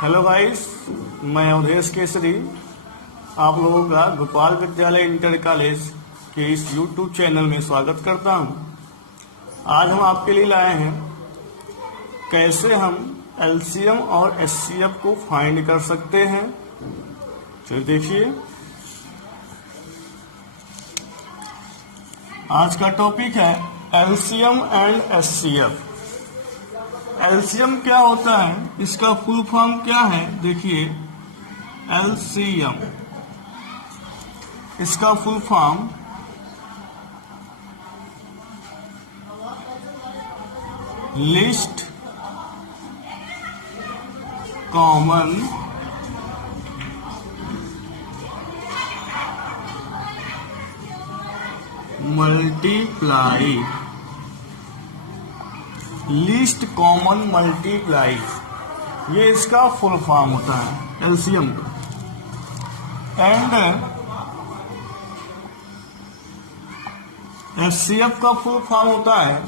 Hello guys, मैं अवधेश केसरी आप लोगों का गोपाल विद्यालय इंटर कॉलेज के इस यूट्यूब चैनल में स्वागत करता हूं। आज हम आपके लिए लाए हैं कैसे हम एलसीएम और एचसीएफ को फाइंड कर सकते हैं। चलिए देखिए, आज का टॉपिक है एलसीएम एंड एचसीएफ। एलसीएम क्या होता है, इसका फुल फॉर्म क्या है, देखिए एलसीएम, इसका full form least common multiply, least common multiply, ये इसका फुल फॉर्म होता है एलसीएम का। एंड एचसीएफ का फुल फॉर्म होता है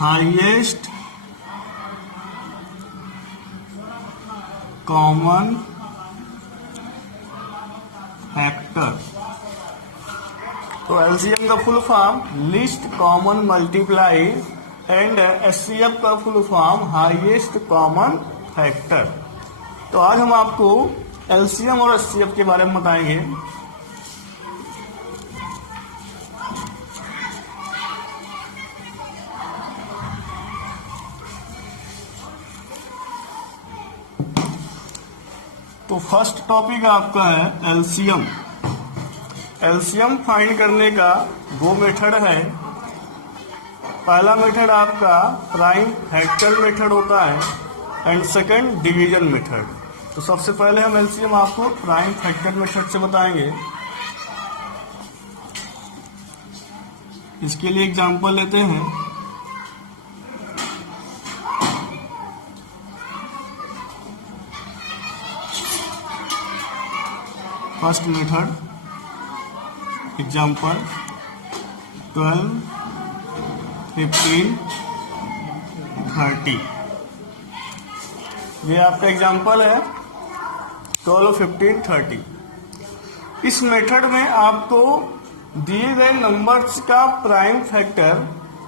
हाईएस्ट कॉमन फैक्टर। तो एलसीएम का full form least common multiply and HCF का full form highest common factor. तो आज हम आपको एलसीएम और एचसीएफ के बारे में बताएंगे। तो फर्स्ट टॉपिक आपका है एलसीएम। एलसीएम फाइंड करने का दो मेथड है। पहला मेथड आपका प्राइम फैक्टर मेथड होता है एंड सेकंड डिवीजन मेथड। तो सबसे पहले हम एलसीएम आपको प्राइम फैक्टर मेथड से बताएंगे। इसके लिए एग्जांपल लेते हैं। First method example 12, 15, 30। ये आपका एग्जाम्पल है 12, 15, 30। इस मेथड में आपको दिए गए नंबर्स का प्राइम फैक्टर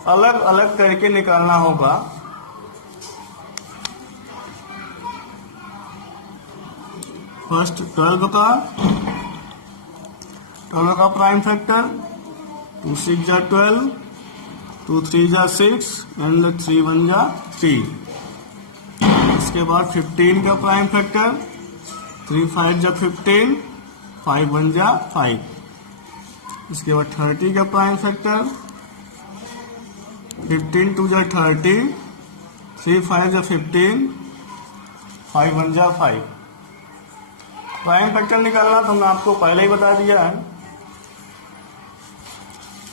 अलग अलग करके निकालना होगा। फर्स्ट 12 का प्राइम फैक्टर 2 6 जा 12, 2 3 जा 6 एंड 3 1 जा 3। इसके बाद 15 का प्राइम फैक्टर 3 5 जा 15, 5 1 जा 5। इसके बाद 30 का प्राइम फैक्टर 15 2 जा 30, 3 5 जा 15, 5 1 जा 5। प्राइम फैक्टर निकालना तो हमने आपको पहले ही बता दिया है।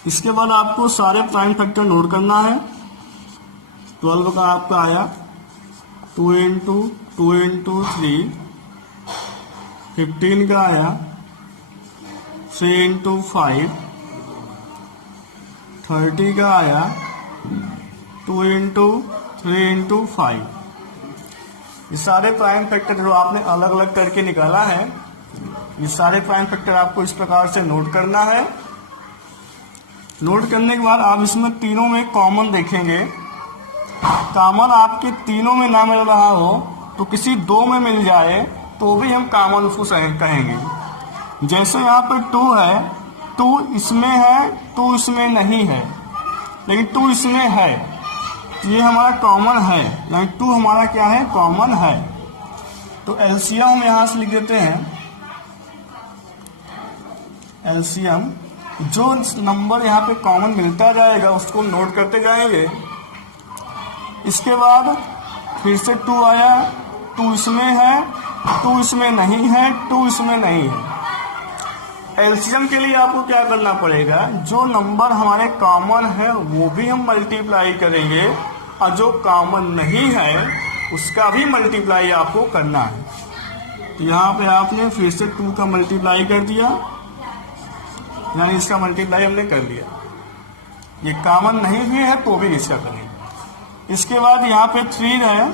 इसके बाद आपको सारे प्राइम फैक्टर नोट करना है। 12 का आपका आया 2 इंटू 2 इंटू 3, 15 का आया 3 इंटू 5, 30 का आया 2 इंटू 3 इंटू 5। ये सारे प्राइम फैक्टर जो आपने अलग अलग करके निकाला है, ये सारे प्राइम फैक्टर आपको इस प्रकार से नोट करना है। नोट करने के बाद आप इसमें तीनों में कॉमन देखेंगे। कॉमन आपके तीनों में ना मिल रहा हो तो किसी दो में मिल जाए तो भी हम कॉमन उसको कहेंगे। जैसे यहाँ पर 2 है, 2 इसमें है, 2 इसमें नहीं है, लेकिन 2 इसमें है, ये हमारा कॉमन है, यानी 2 हमारा क्या है, कॉमन है। तो एलसीएम हम यहां से लिख देते हैं। एलसीएम जो नंबर यहाँ पे कॉमन मिलता जाएगा उसको नोट करते जाएंगे। इसके बाद फिर से 2 आया, 2 इसमें है, 2 इसमें नहीं है, 2 इसमें नहीं है। एलसीएम के लिए आपको क्या करना पड़ेगा, जो नंबर हमारे कॉमन है वो भी हम मल्टीप्लाई करेंगे और जो कॉमन नहीं है उसका भी मल्टीप्लाई आपको करना है। तो यहाँ पे आपने फिर से 2 का मल्टीप्लाई कर दिया, यानी इसका मल्टीप्लाई हमने कर लिया। ये कॉमन नहीं भी है तो भी इसका करेंगे। इसके बाद यहाँ पे 3 है,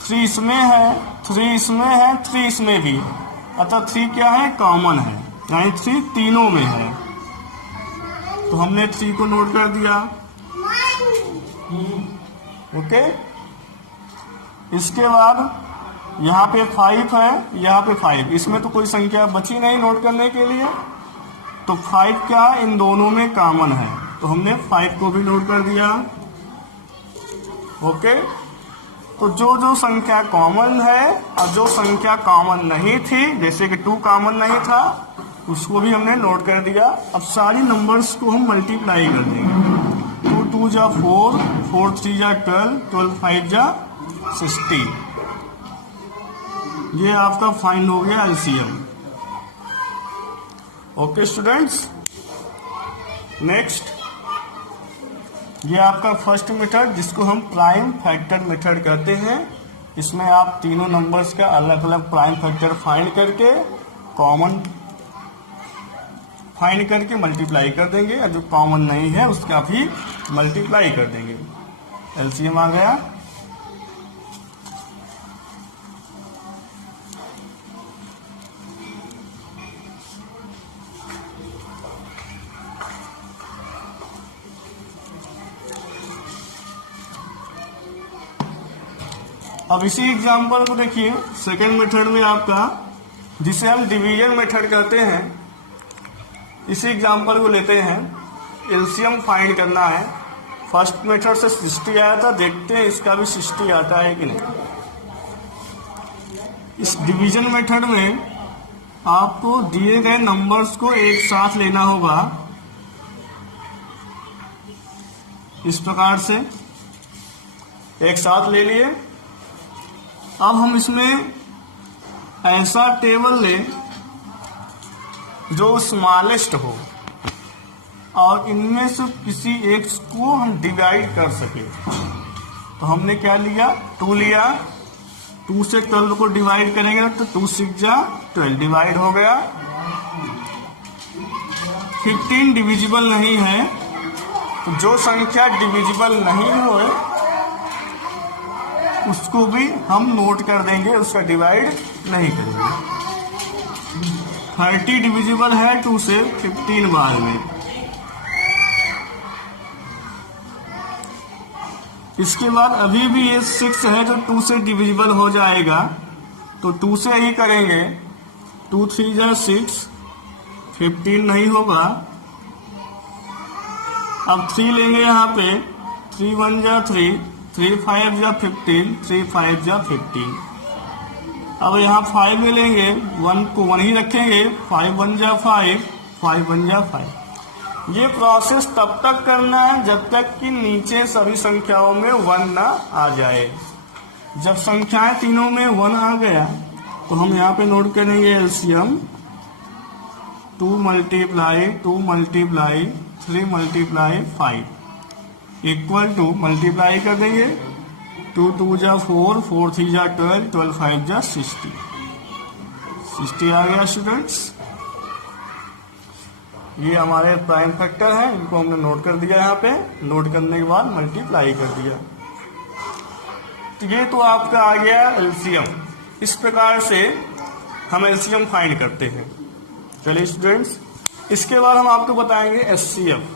3 इसमें है, 3 इसमें है, 3 इसमें भी है, अतः 3 क्या है, कॉमन है, यानी 3 तीनों में है। तो हमने 3 को नोट कर दिया। ओके, इसके बाद यहाँ पे 5 है, यहाँ पे 5, इसमें तो कोई संख्या बची नहीं नोट करने के लिए, तो 5 क्या इन दोनों में कॉमन है, तो हमने 5 को भी नोट कर दिया। ओके, तो जो जो संख्या कॉमन है और जो संख्या कॉमन नहीं थी, जैसे कि 2 कॉमन नहीं था, उसको भी हमने नोट कर दिया। अब सारी नंबर्स को हम मल्टीप्लाई कर देंगे। 2 2 जा 4, 4 3 जा 12, 12 5 जा 60। ये आपका फाइंड हो गया एलसीएम। ओके स्टूडेंट्स, नेक्स्ट ये आपका फर्स्ट मेथड जिसको हम प्राइम फैक्टर मेथड कहते हैं। इसमें आप तीनों नंबर्स का अलग अलग प्राइम फैक्टर फाइंड करके कॉमन फाइंड करके मल्टीप्लाई कर देंगे, और जो कॉमन नहीं है उसका भी मल्टीप्लाई कर देंगे। एलसीएम आ गया। अब इसी एग्जांपल को देखिए, सेकेंड मेथड में आपका, जिसे हम डिवीजन मेथड कहते हैं, इसी एग्जांपल को लेते हैं, एलसीएम फाइंड करना है। फर्स्ट मेथड से 60 आया था, देखते हैं इसका भी 60 आता है कि नहीं। इस डिवीजन मेथड में आपको दिए गए नंबर्स को एक साथ लेना होगा, इस प्रकार से एक साथ ले लिए। अब हम इसमें ऐसा टेबल लें जो स्मॉलेस्ट हो और इनमें से किसी एक को हम डिवाइड कर सके। तो हमने क्या लिया, 2 लिया, 2 से 12 को डिवाइड करेंगे तो 2 6 जा 12 डिवाइड हो गया। 15 डिविजिबल नहीं है, तो जो संख्या डिविजिबल नहीं हो उसको भी हम नोट कर देंगे, उसका डिवाइड नहीं करेंगे। 30 डिविजिबल है 2 से 15 बार में। इसके बाद अभी भी ये 6 है तो 2 से डिविजिबल हो जाएगा, तो 2 से ही करेंगे। 2 3 जा 6, 15 नहीं होगा। अब 3 लेंगे यहाँ पे, 3 1 जा 3, 3 5 जा 15, 3 5 जा 15। अब यहाँ 5 में लेंगे, 1 को 1 ही रखेंगे, 5 1 जा 5, 5 1 जा 5। ये प्रोसेस तब तक करना है जब तक कि नीचे सभी संख्याओं में 1 ना आ जाए। जब संख्याएं तीनों में 1 आ गया तो हम यहाँ पे नोट करेंगे LCM 2 multiply 2 multiply 3 multiply 5 equal to multiply कर देंगे। 2 2 जा 4, 4 3 जा 12, 12 5 जा 60। 60 आ गया स्टूडेंट्स। ये हमारे प्राइम फैक्टर हैं, इनको हमने नोट कर दिया। यहाँ पे नोट करने के बाद मल्टीप्लाई कर दिया। तो ये तो आपका आ गया एलसीएम। इस प्रकार से हम एलसीएम फाइंड करते हैं। चलिए स्टूडेंट्स, इसके बाद हम आपको बताएंगे एचसीएफ।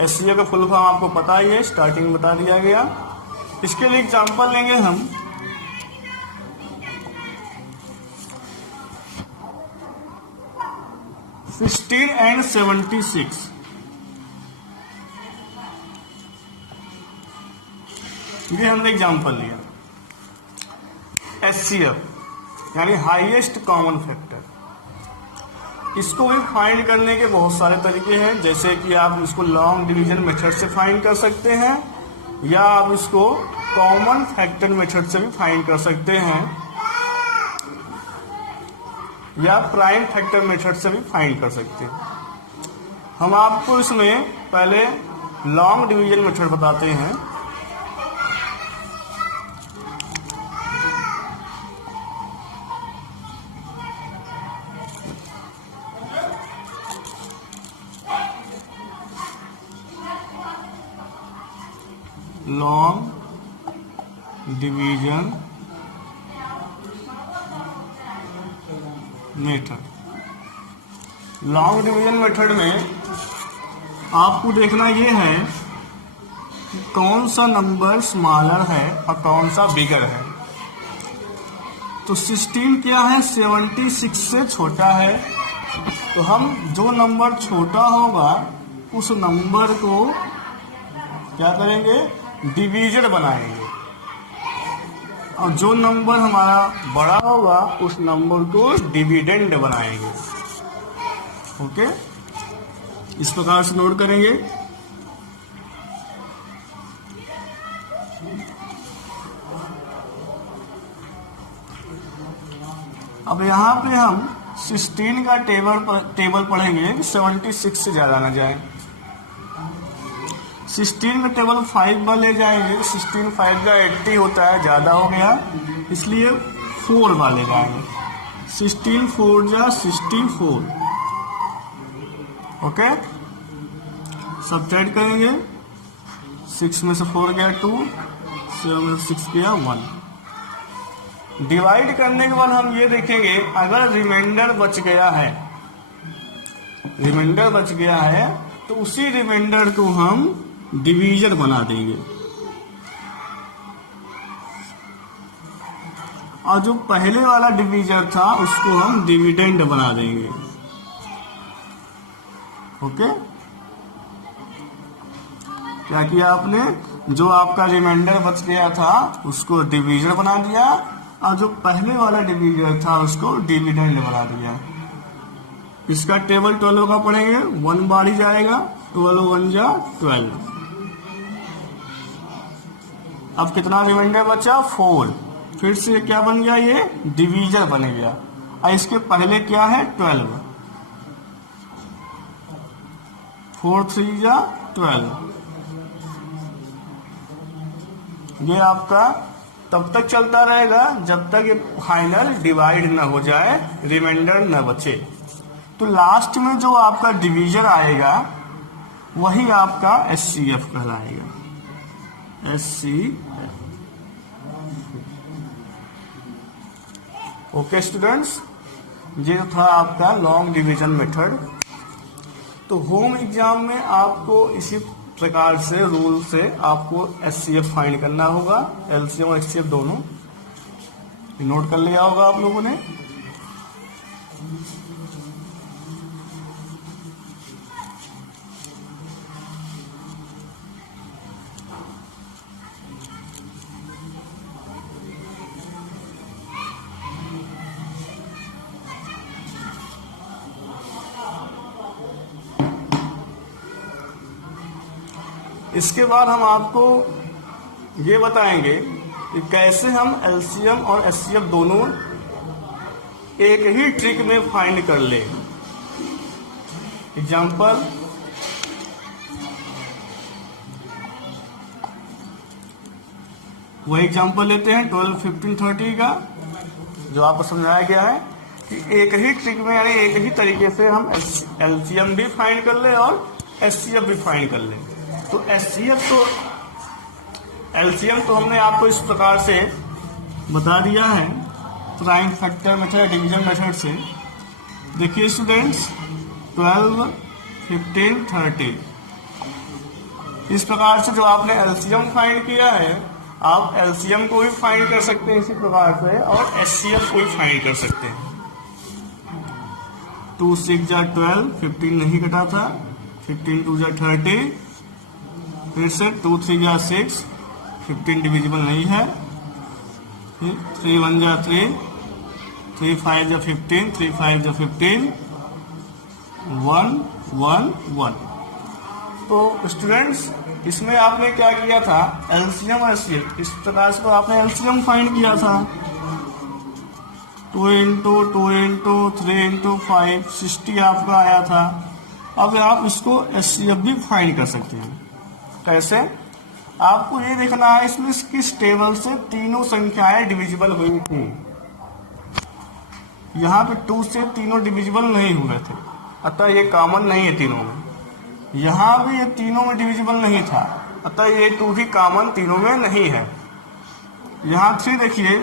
एचसीएफ का फुल फॉर्म आपको पता ही है, स्टार्टिंग में बता दिया गया। इसके लिए एग्जांपल लेंगे हम। $16 and 76। ये हमने एग्जांपल लिया। एचसीएफ यानी हाईएस्ट कॉमन फैक्टर। इसको भी फाइंड करने के बहुत सारे तरीके हैं, जैसे कि आप इसको लॉन्ग डिवीजन मेथड से फाइंड कर सकते हैं, या आप इसको कॉमन फैक्टर मेथड से भी फाइंड कर सकते हैं। या प्राइम फैक्टर मेथड से भी फाइंड कर सकते हैं। हम आपको इसमें पहले लॉन्ग डिवीजन मेथड बताते हैं। Long division method. Long division method में आपको देखना ये है कि कौन सा नंबर स्मॉलर है और कौन सा बिगर है। तो 16 क्या है, 76 से छोटा है। तो हम जो नंबर छोटा होगा उस नंबर को क्या करेंगे, डिवीजन बनाएंगे, और जो नंबर हमारा बड़ा होगा उस नंबर को डिविडेंड बनाएंगे। ओके, इस प्रकार से नोट करेंगे। अब यहाँ पे हम 16 का टेबल पढ़ेंगे, 76 से ज्यादा ना जाए। 16 का टेबल 5 बार ले जाएंगे, 16 5 का 80 होता है, ज्यादा हो गया इसलिए 4 बार ले जाएंगे। 16 4 जा 64। ओके, सब्ट्रैक्ट करेंगे, 6 में से 4 गया 2, 7 में से 6 गया 1। डिवाइड करने के बाद हम ये देखेंगे अगर रिमाइंडर बच गया है, तो उसी रिमाइंडर को हम डिवीजन बना देंगे, और जो पहले वाला डिवीजन था उसको हम डिविडेंड बना देंगे। ओके, क्या किया आपने, जो आपका रिमाइंडर बच गया था उसको डिवीजन बना दिया, और जो पहले वाला डिवीजन था उसको डिविडेंड बना दिया। इसका टेबल 12 का पढ़ेंगे, 1 बार ही जाएगा, 12 1 जा 12। अब कितना रिमाइंडर बचा, 4। फिर से क्या बन गया, ये डिवीजन बन गया, और इसके पहले क्या है 12। 4 3 जा 12। ये आपका तब तक चलता रहेगा जब तक ये फाइनल डिवाइड न हो जाए, रिमाइंडर न बचे। तो लास्ट में जो आपका डिवीजन आएगा वही आपका SCF कहलाएगा, SCF। ओके स्टूडेंट्स, ये था आपका लॉन्ग डिवीजन मेथड। तो होम एग्जाम में आपको इसी प्रकार से रूल से आपको SCF फाइंड करना होगा, LCM और HCF दोनों नोट कर लिया होगा आप लोगों ने। इसके बाद हम आपको ये बताएंगे कि कैसे हम LCM और SCF दोनों एक ही ट्रिक में फाइंड कर ले। एग्जाम्पल, वही एग्जाम्पल लेते हैं 12 15 30 का, जो आपको समझाया गया है कि एक ही ट्रिक में, यानी एक ही तरीके से हम LCM भी फाइंड कर ले और SCF भी फाइंड कर ले। तो LCM तो हमने आपको इस प्रकार से बता दिया है, prime factor method, division method से। देखिए स्टूडेंट्स, 12 15 30 इस प्रकार से जो आपने LCM फाइंड किया है, आप LCM को भी फाइंड कर सकते हैं इसी प्रकार से, और SCF को भी फाइंड कर सकते हैं। 2 6 जा 12, 15 नहीं कटा था, 15 2 जा 30, फिर से 2 3 जा 6, 15 डिविजिबल नहीं है, 3 1 जा 3, 3 5 जा 15, 3 5 जा 15, 1 1 1। तो स्टूडेंट्स, इसमें आपने क्या किया था, LCM और SCF इस प्रकार से तो आपने LCM फाइंड किया था। 2 इंटू 3 5 60 आपका आया था। अब आप इसको एचसीएफ भी फाइंड कर सकते हैं। कैसे? आपको ये देखना है इसमें किस टेबल से तीनों संख्याएं डिविजिबल हुई थी। यहाँ पे 2 से तीनों डिविजिबल नहीं हुए थे, अतः ये कॉमन नहीं है तीनों में। यहाँ भी ये तीनों में डिविजिबल नहीं था, अतः ये 2 भी कॉमन तीनों में नहीं है। यहाँ 3 देखिए,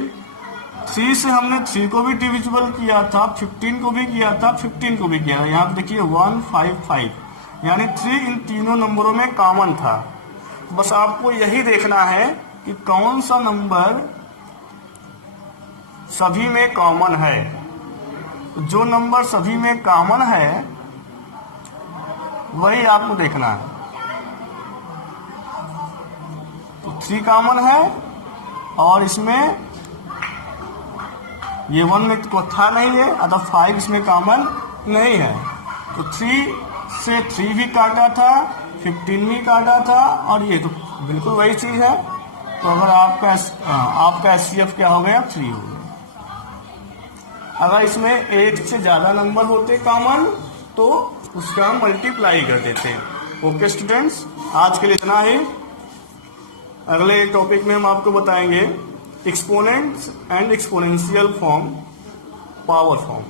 3 से हमने 3 को भी डिविजिबल किया था, 15 को भी किया था, 15 को भी किया था। यहाँ पे देखिए 1 5 5, यानी 3 इन तीनों नंबरों में कॉमन था। बस आपको यही देखना है कि कौन सा नंबर सभी में कॉमन है। जो नंबर सभी में कॉमन है वही आपको देखना है। तो 3 कॉमन है और इसमें ये 1 में तो था नहीं है, अतः 5 इसमें कॉमन नहीं है। तो 3 से 3 भी काटा था, 15 भी काटा था, और ये तो बिल्कुल वही चीज है। तो अगर आपका एचसीएफ क्या हो गया? 3 हो गया। अगर इसमें एक से ज्यादा नंबर होते कॉमन तो उसका हम मल्टीप्लाई कर देते हैं। ओके स्टूडेंट्स, आज के लिए इतना ही। अगले टॉपिक में हम आपको बताएंगे exponents and exponential form, power form.